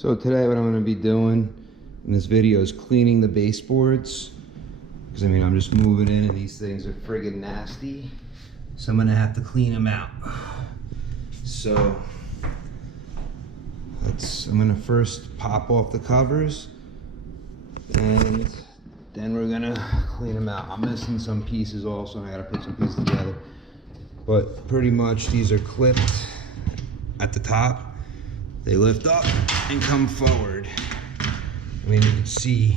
So today what I'm going to be doing in this video is cleaning the baseboards. Because I mean, I'm just moving in and these things are friggin' nasty. So I'm going to have to clean them out. So I'm going to first pop off the covers and then we're going to clean them out. I'm missing some pieces also and I got to put some pieces together. But pretty much these are clipped at the top. They lift up and come forward. I mean, you can see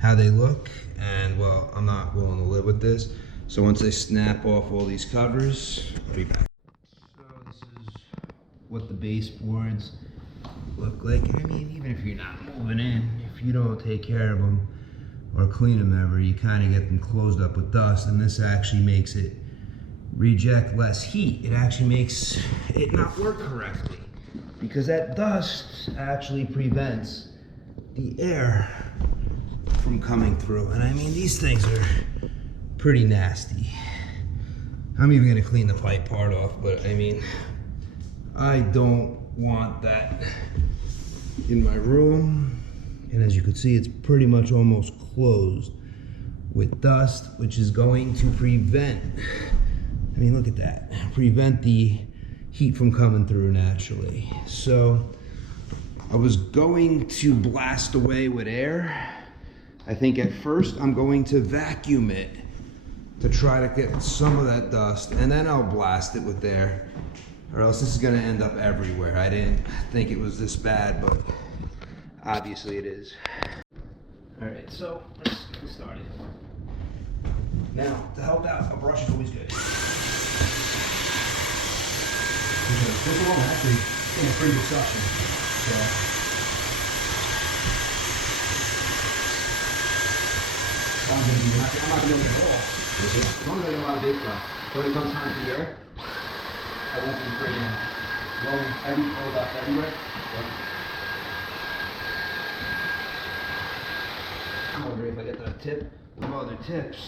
how they look, and well, I'm not willing to live with this. So once I snap off all these covers, I'll be back. So this is what the baseboards look like. I mean, even if you're not moving in, if you don't take care of them or clean them ever, you kind of get them closed up with dust, and this actually makes it reject less heat. It actually makes it not work correctly, because that dust actually prevents the air from coming through. And I mean, these things are pretty nasty. I'm even gonna clean the pipe part off, but I mean, I don't want that in my room. And as you can see, it's pretty much almost closed with dust, which is going to prevent, I mean, look at that, prevent the heat from coming through naturally. So I was going to blast away with air. I think at first I'm going to vacuum it to try to get some of that dust, and then I'll blast it with air, or else this is gonna end up everywhere. I didn't think it was this bad, but obviously it is. All right, so let's get started. Now, to help out, a brush is always good. This one actually in a pretty good suction. So I'm not gonna do it at all. As long as I get a lot of big stuff. So when it comes time to the air, I won't be friggin' blowing every cold up everywhere. I wonder if I get that tip. With other tips,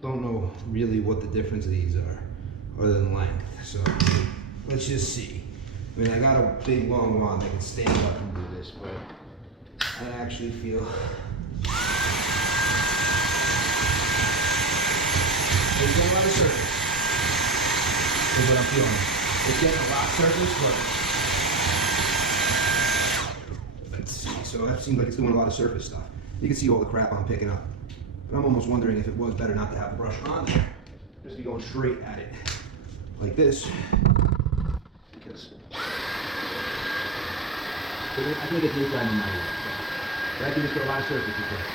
don't know really what the difference of these are, other than length. So let's just see. I mean, I got a big long wand that can stand up and do this, but I actually feel there's no lot of surface. Is what I'm feeling. It's getting a lot of surface, but let's see. So that seems like it's doing a lot of surface stuff. You can see all the crap I'm picking up. But I'm almost wondering if it was better not to have the brush on there. Just be going straight at it like this. Because I think it's inside in my way. But I can just get a lot of surface with this.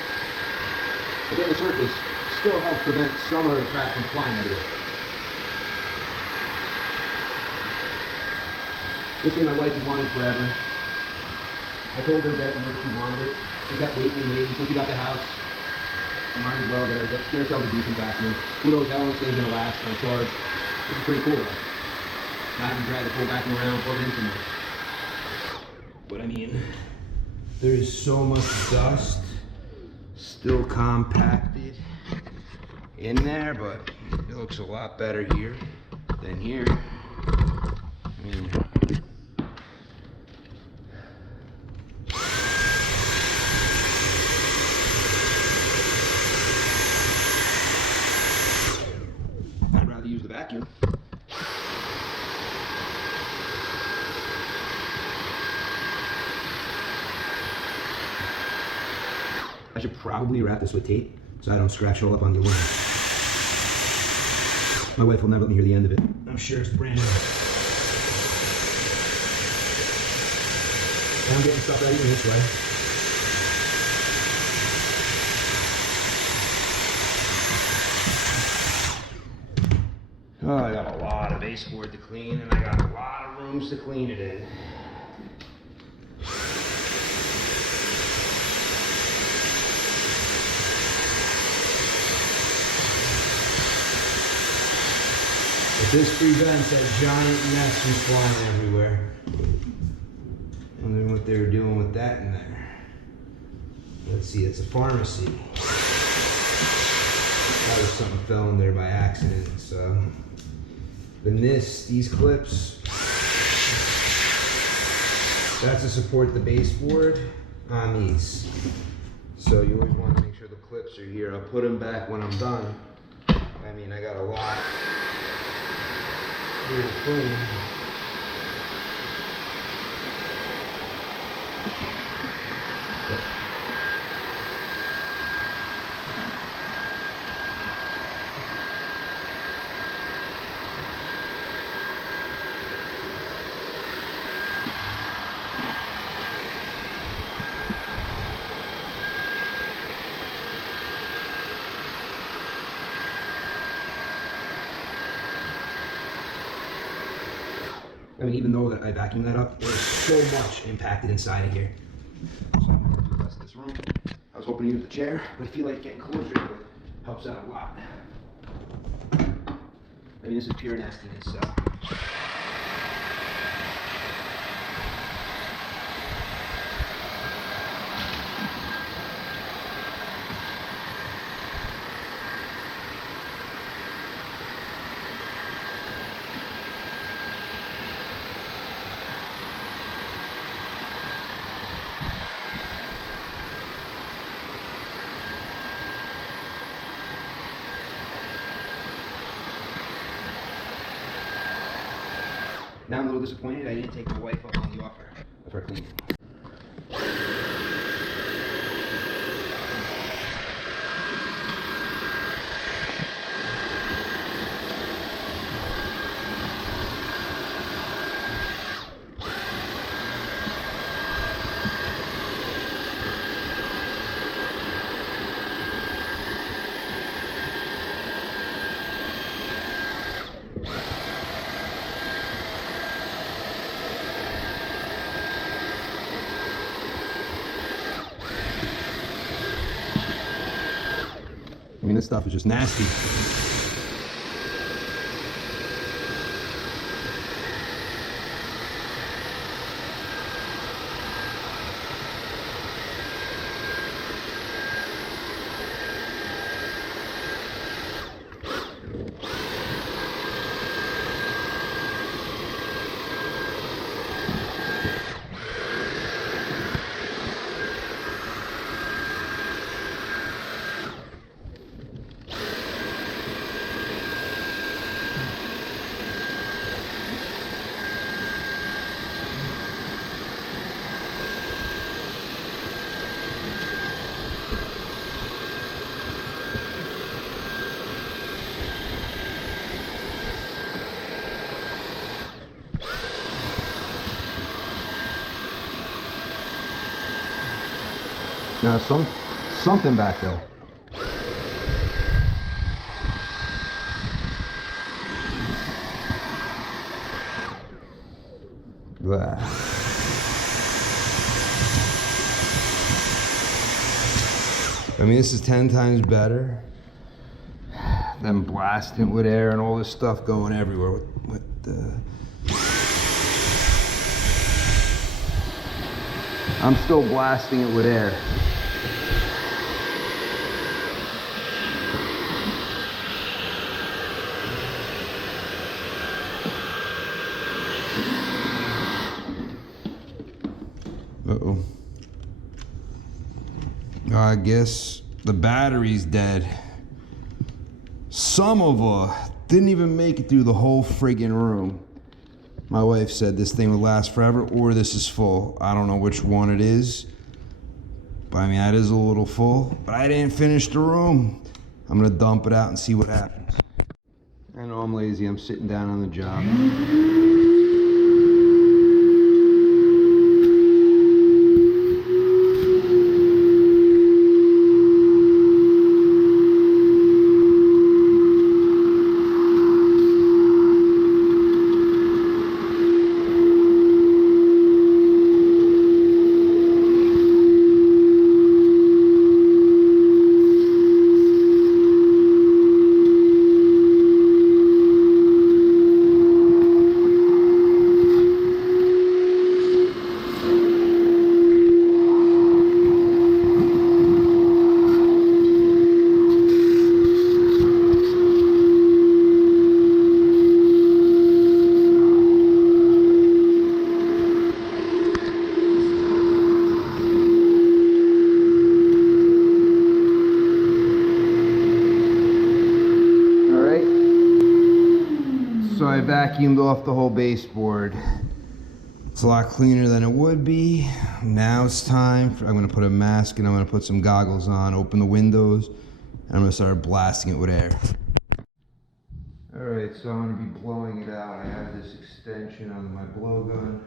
But then the surface still helps prevent some of the crap from flying out of it. This thing my wife has wanted forever. I told her that when she wanted it. She kept waiting and waiting until she got the house. I might as well get herself a decent vacuum. Who knows how long this thing's gonna last on charge. This is pretty cool though. Not even drag the full vacuum around, plug it in too much. But I mean, there's so much dust still compacted in there, but it looks a lot better here than here. I mean, I'd rather use the vacuum. I should probably wrap this with tape so I don't scratch it all up on the aluminum. My wife will never let me hear the end of it. I'm sure it's brand new. And I'm getting stuff out even this way. Oh, I got a lot of baseboard to clean, and I got a lot of rooms to clean it in. But this prevents that giant mess from flying everywhere. Wondering what they were doing with that in there. Let's see, it's a pharmacy. That was something fell in there by accident, so. Then these clips That's to support the baseboard on these. So you always want to make sure the clips are here. I'll put them back when I'm done. I mean, I got a lot here to clean. I mean, even though that I vacuumed that up, there's so much impacted inside of here. So I'm going to do the rest of this room. I was hoping to use the chair, but I feel like getting closer to it helps out a lot. I mean, this is pure nastiness, so. Now I'm a little disappointed I didn't take my wife up on the offer of her cleaning. I mean, this stuff is just nasty. Now something back there. Blah. I mean, this is 10 times better than blasting with air and all this stuff going everywhere with the... I'm still blasting it with air. Uh-oh. I guess the battery's dead. Some of didn't even make it through the whole friggin' room. My wife said this thing would last forever, or this is full. I don't know which one it is. But I mean, that is a little full. But I didn't finish the room. I'm gonna dump it out and see what happens. I know I'm lazy, I'm sitting down on the job. vacuumed off the whole baseboard. It's a lot cleaner than it would be. Now it's time I'm gonna put a mask and I'm gonna put some goggles on, open the windows, and I'm gonna start blasting it with air. All right, so I'm gonna be blowing it out. I have this extension on my blowgun.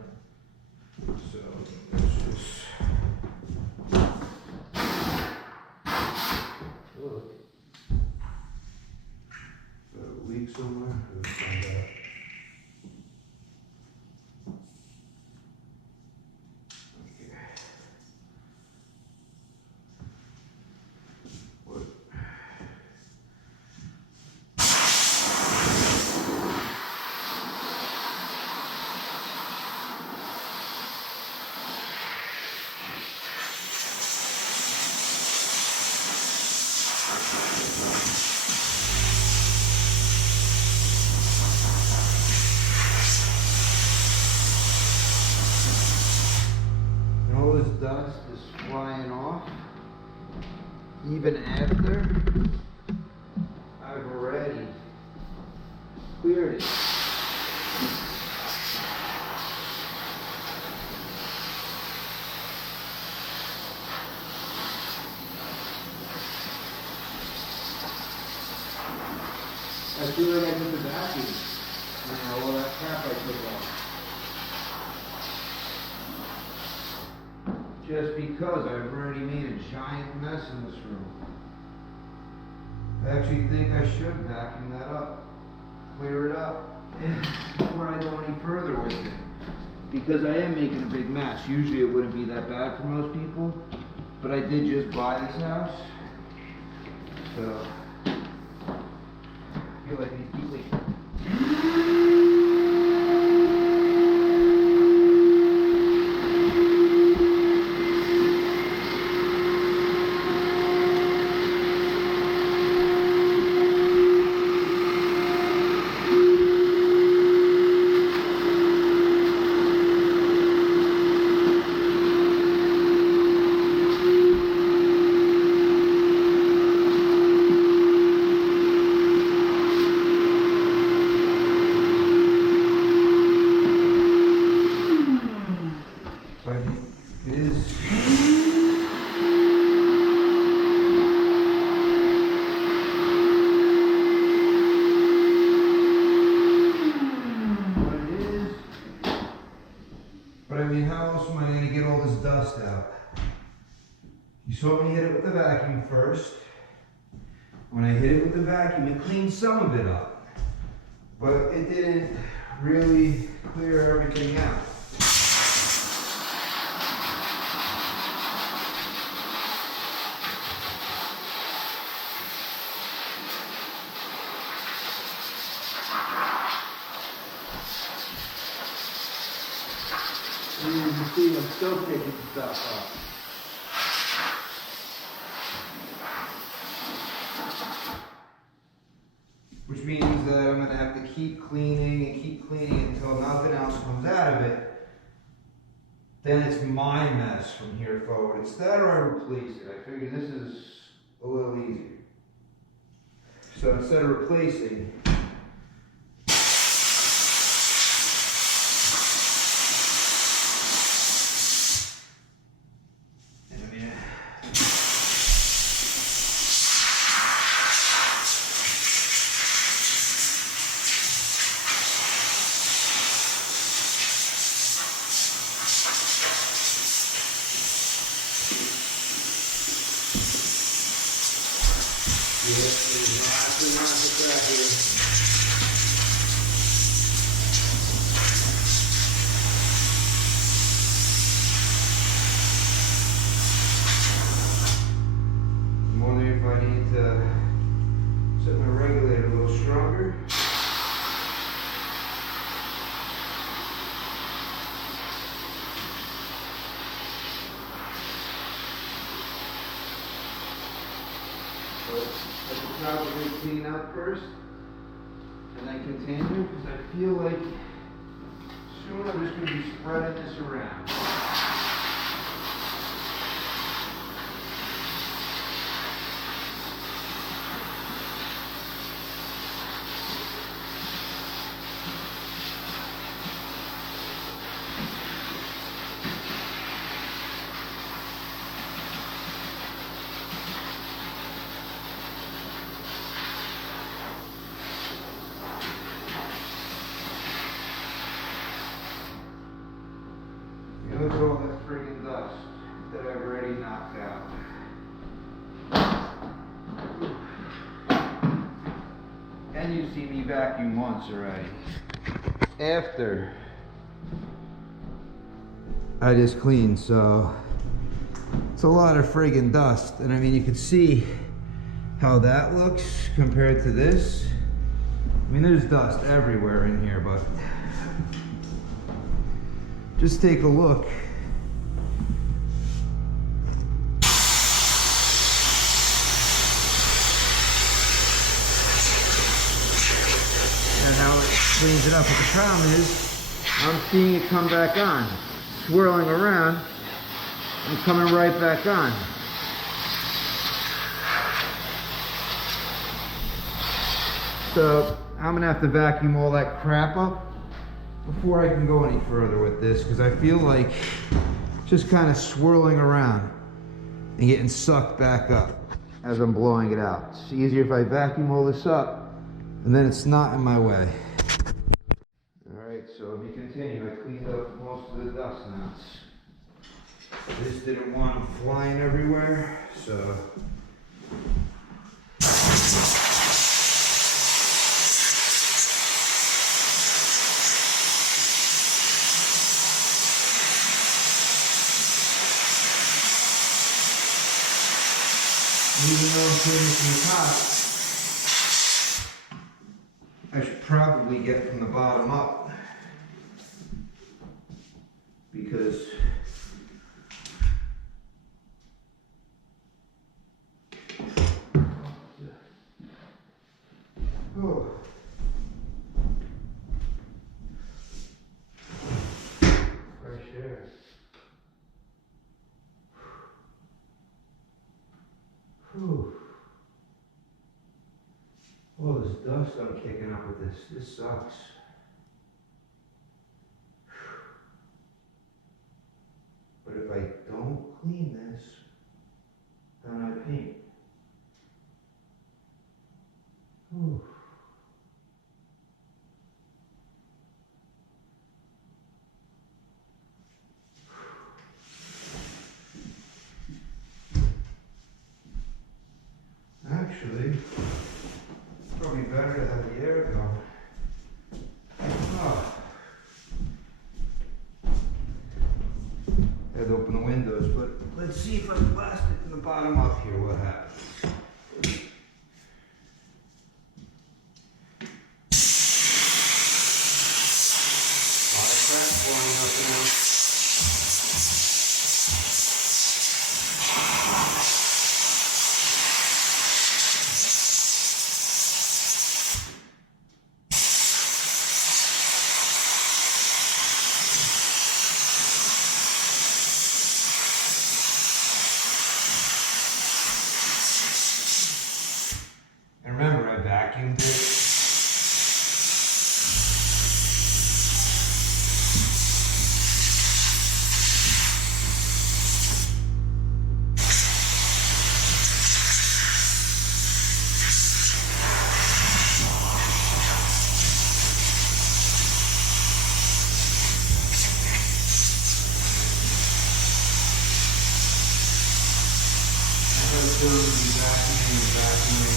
So let's just... Look. Got a leak somewhere? Let's find out. Dust is flying off even after I've already cleared it. I feel like I need the vacuum now, all that crap I took off. Just because I've already made a giant mess in this room. I actually think I should vacuum that up, clear it up, before I go any further with it. Because I am making a big mess. Usually it wouldn't be that bad for most people, but I did just buy this house. So, I feel like these people... You saw me hit it with the vacuum first. When I hit it with the vacuum, it cleaned some of it up, but it didn't really clear everything out. And as you see, I'm still picking stuff up. Which means that I'm going to have to keep cleaning until nothing else comes out of it. Then it's my mess from here forward. It's that or I replace it. I figure this is a little easier. So instead of replacing, I'm wondering if I need to set my regulator a little stronger. But I should probably clean up first and then continue, because I feel like soon I'm just going to be spreading this around. There's all that friggin' dust that I've already knocked out. And you see me vacuum once already. After I just cleaned, so it's a lot of friggin' dust. And I mean, you can see how that looks compared to this. I mean, there's dust everywhere in here, but just take a look. And how it cleans it up. But the problem is, I'm seeing it come back on, swirling around and coming right back on. So I'm gonna have to vacuum all that crap up before I can go any further with this, because I feel like just kind of swirling around and getting sucked back up as I'm blowing it out. It's easier if I vacuum all this up and then it's not in my way. Alright, so let me continue. I cleaned up most of the dust now. I just didn't want them flying everywhere, so even though I'm putting it from the top, I should probably get it from the bottom up, because oh. Fresh air. Whew. All this dust I'm kicking up with this. This sucks. But if I don't clean this, then I paint. Whew. Actually, probably better to have the air go. Oh. Had to open the windows, but let's see if I blast it from the bottom up here, what happens. A lot of crap flying up now. Remember, I vacuumed it. Vacuuming.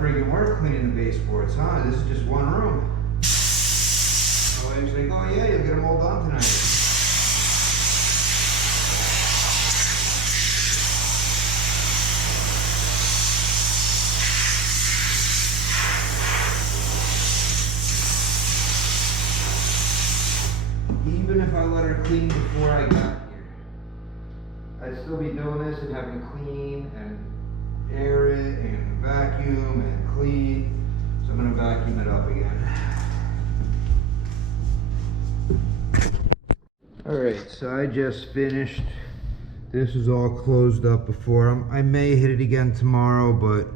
Freaking work cleaning the baseboards, huh? This is just one room. My wife's like, oh yeah, you'll get them all done tonight. Even if I let her clean before I got here, I'd still be doing this and having to clean and air it and vacuum and clean. So I'm going to vacuum it up again. Alright, so I just finished. This is all closed up before. I may hit it again tomorrow, but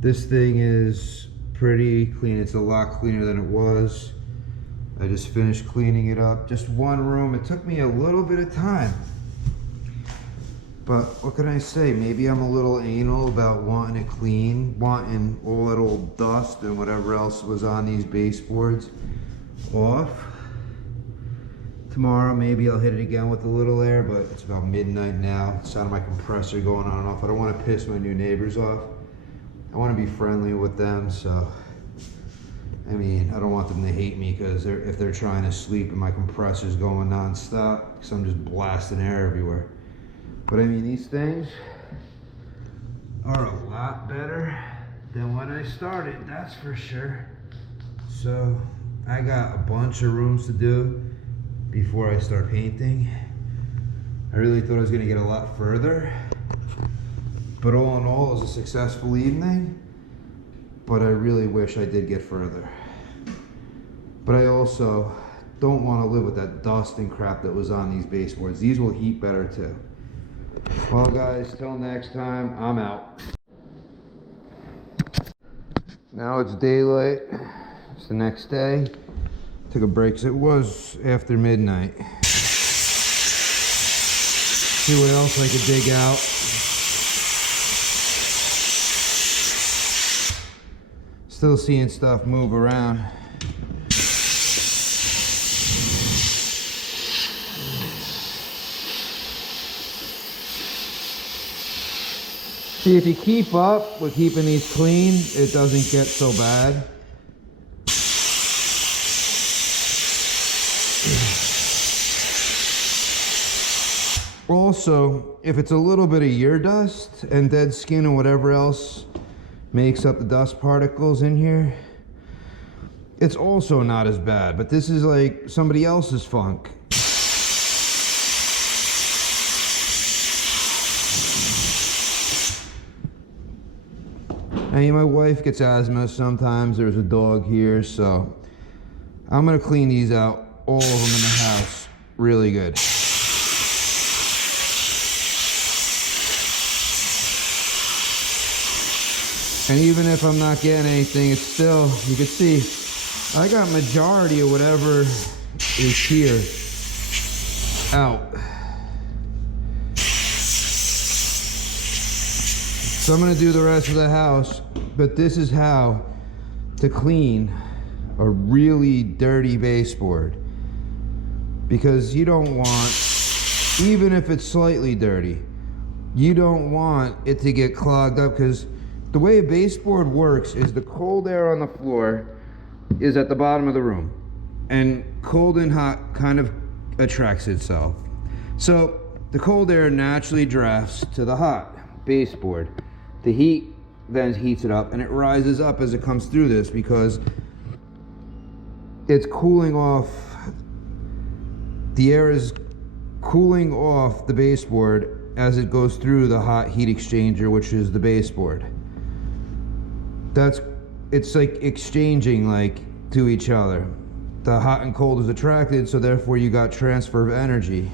this thing is pretty clean. It's a lot cleaner than it was. I just finished cleaning it up. Just one room. It took me a little bit of time. But what can I say? Maybe I'm a little anal about wanting it clean, wanting all that old dust and whatever else was on these baseboards off. Tomorrow maybe I'll hit it again with a little air, but it's about midnight now. Sound of my compressor going on and off. I don't want to piss my new neighbors off. I want to be friendly with them, so I mean, I don't want them to hate me because if they're trying to sleep and my compressor's going non-stop, because I'm just blasting air everywhere. But I mean, these things are a lot better than when I started, that's for sure. So I got a bunch of rooms to do before I start painting. I really thought I was gonna get a lot further, but all in all, it was a successful evening, but I really wish I did get further. But I also don't want to live with that dust and crap that was on these baseboards. These will heat better too. Well guys, till next time, I'm out. Now it's daylight. It's the next day. Took a break because it was after midnight. See what else I could dig out. Still seeing stuff move around. See, if you keep up with keeping these clean, it doesn't get so bad. Also, if it's a little bit of ear dust and dead skin and whatever else makes up the dust particles in here, it's also not as bad, but this is like somebody else's funk. I mean, my wife gets asthma sometimes. There's a dog here, so I'm gonna clean these out, all of them in the house, really good. And even if I'm not getting anything, it's still, you can see, I got majority of whatever is here out. So I'm gonna do the rest of the house, but this is how to clean a really dirty baseboard. Because you don't want, even if it's slightly dirty, you don't want it to get clogged up, because the way a baseboard works is the cold air on the floor is at the bottom of the room, and cold and hot kind of attracts itself. So the cold air naturally drafts to the hot baseboard. The heat then heats it up, and it rises up as it comes through this because it's cooling off. The air is cooling off the baseboard as it goes through the hot heat exchanger, which is the baseboard. It's like exchanging like to each other. The hot and cold is attracted, so therefore you got transfer of energy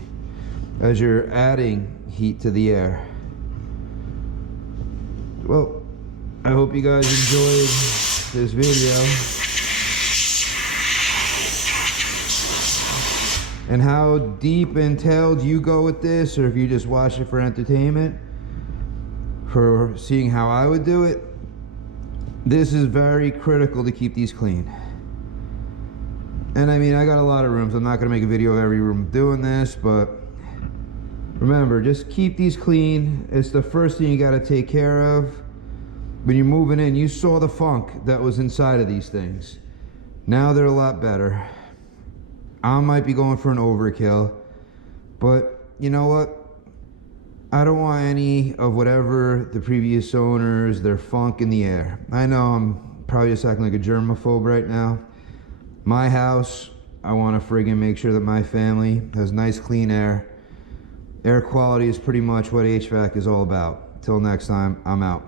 as you're adding heat to the air. Well, I hope you guys enjoyed this video. And how deep and tailed you go with this, or if you just watch it for entertainment, for seeing how I would do it. This is very critical to keep these clean. And I mean, I got a lot of rooms. I'm not gonna make a video of every room doing this, but remember, just keep these clean. It's the first thing you gotta take care of. When you're moving in, you saw the funk that was inside of these things. Now they're a lot better. I might be going for an overkill, but you know what? I don't want any of whatever the previous owners, their funk in the air. I know I'm probably just acting like a germaphobe right now. My house, I want to friggin' make sure that my family has nice clean air. Air quality is pretty much what HVAC is all about. Till next time, I'm out.